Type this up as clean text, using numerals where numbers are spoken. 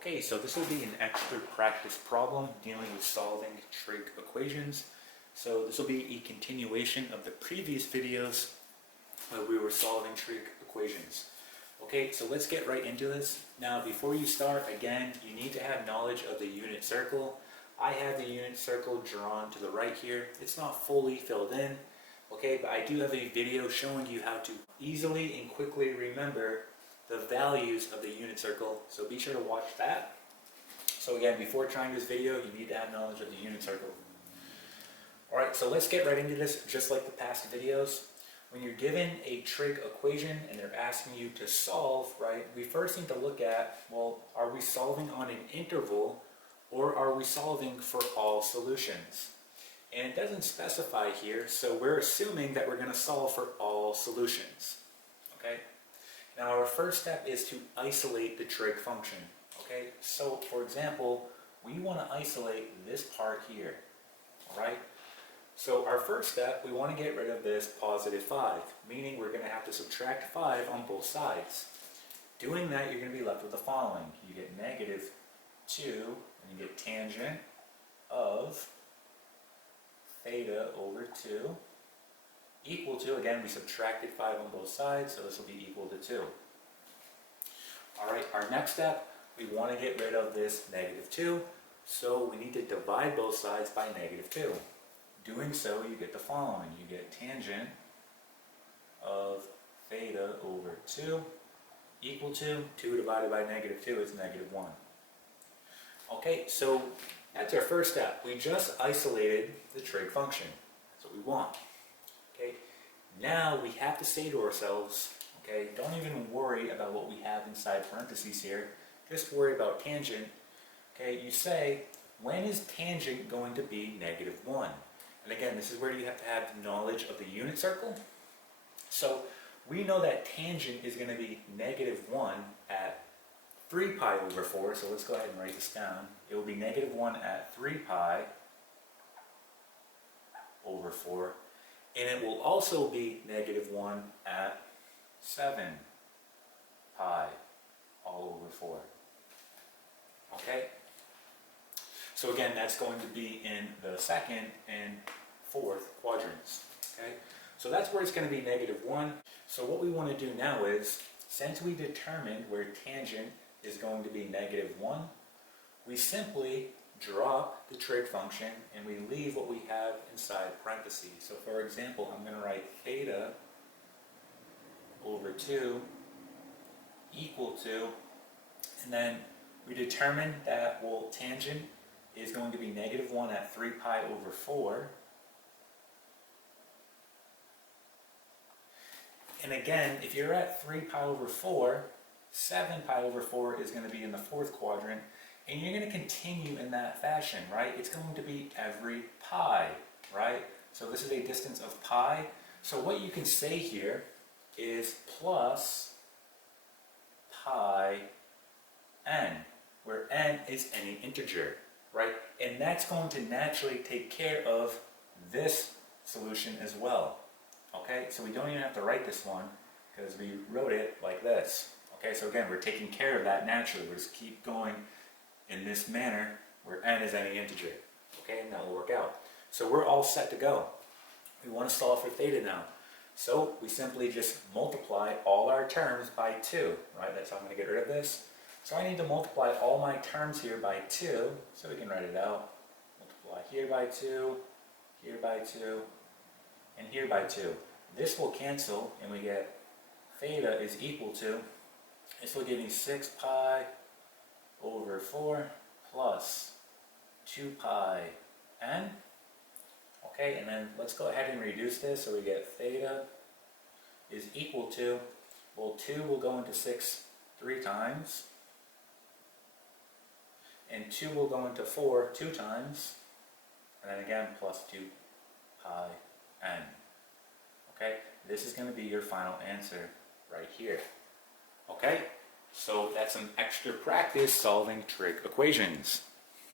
Okay, so this will be an extra practice problem dealing with solving trig equations. So this will be a continuation of the previous videos where we were solving trig equations. Okay, so let's get right into this. Now, before you start, again, you need to have knowledge of the unit circle. I have the unit circle drawn to the right here. It's not fully filled in, okay, but I do have a video showing you how to easily and quickly remember the values of the unit circle, so be sure to watch that. So again, before trying this video, you need to have knowledge of the unit circle. Alright, so let's get right into this, just like the past videos. When you're given a trig equation and they're asking you to solve, right, we first need to look at, well, are we solving on an interval or are we solving for all solutions? And it doesn't specify here, so we're assuming that we're going to solve for all solutions. Okay? Now our first step is to isolate the trig function. Okay, so for example, we want to isolate this part here. Alright? So our first step, we want to get rid of this positive 5, meaning we're going to have to subtract 5 on both sides. Doing that, you're going to be left with the following. You get negative 2, and you get tangent of theta over 2 equal to, again, we subtracted 5 on both sides, so this will be equal to 2. Alright, our next step, we want to get rid of this negative 2, so we need to divide both sides by negative 2. Doing so, you get the following. You get tangent of theta over 2 equal to 2 divided by negative 2 is negative 1. Okay, so that's our first step. We just isolated the trig function. That's what we want. Okay, now we have to say to ourselves, okay, don't even worry about what we have inside parentheses here, just worry about tangent. Okay, you say, when is tangent going to be negative 1? And again, this is where you have to have knowledge of the unit circle. So we know that tangent is going to be negative 1 at 3 pi over 4, so let's go ahead and write this down. It will be negative 1 at 3 pi over 4. And it will also be negative 1 at 7 pi all over 4. Okay? So again, that's going to be in the second and fourth quadrants. Okay? So that's where it's going to be negative 1. So what we want to do now is, since we determined where tangent is going to be negative 1, we simply drop the trig function and we leave what we have inside parentheses. So for example, I'm going to write theta over 2 equal to, and then we determined that, well, tangent is going to be negative 1 at 3 pi over 4. And again, if you're at 3 pi over 4, 7 pi over 4 is going to be in the fourth quadrant. And you're going to continue in that fashion, right? It's going to be every pi, right? So this is a distance of pi. So what you can say here is plus pi n, where n is any integer, right? And that's going to naturally take care of this solution as well. Okay, so we don't even have to write this one because we wrote it like this. Okay, so again, we're taking care of that naturally. We'll just keep going in this manner where n is any integer. Okay, and that will work out. So we're all set to go. We want to solve for theta now. So we simply just multiply all our terms by 2, right? That's how I'm going to get rid of this. So I need to multiply all my terms here by 2, so we can write it out. Multiply here by 2, here by 2, and here by 2. This will cancel, and we get theta is equal to, this will give me 6 pi over 4 plus 2 pi n. Okay, and then let's go ahead and reduce this, so we get theta is equal to, well, 2 will go into 6 3 times, and 2 will go into 4 2 times, and then again plus 2 pi n. Okay, this is going to be your final answer right here. Okay, so that's some extra practice solving trig equations.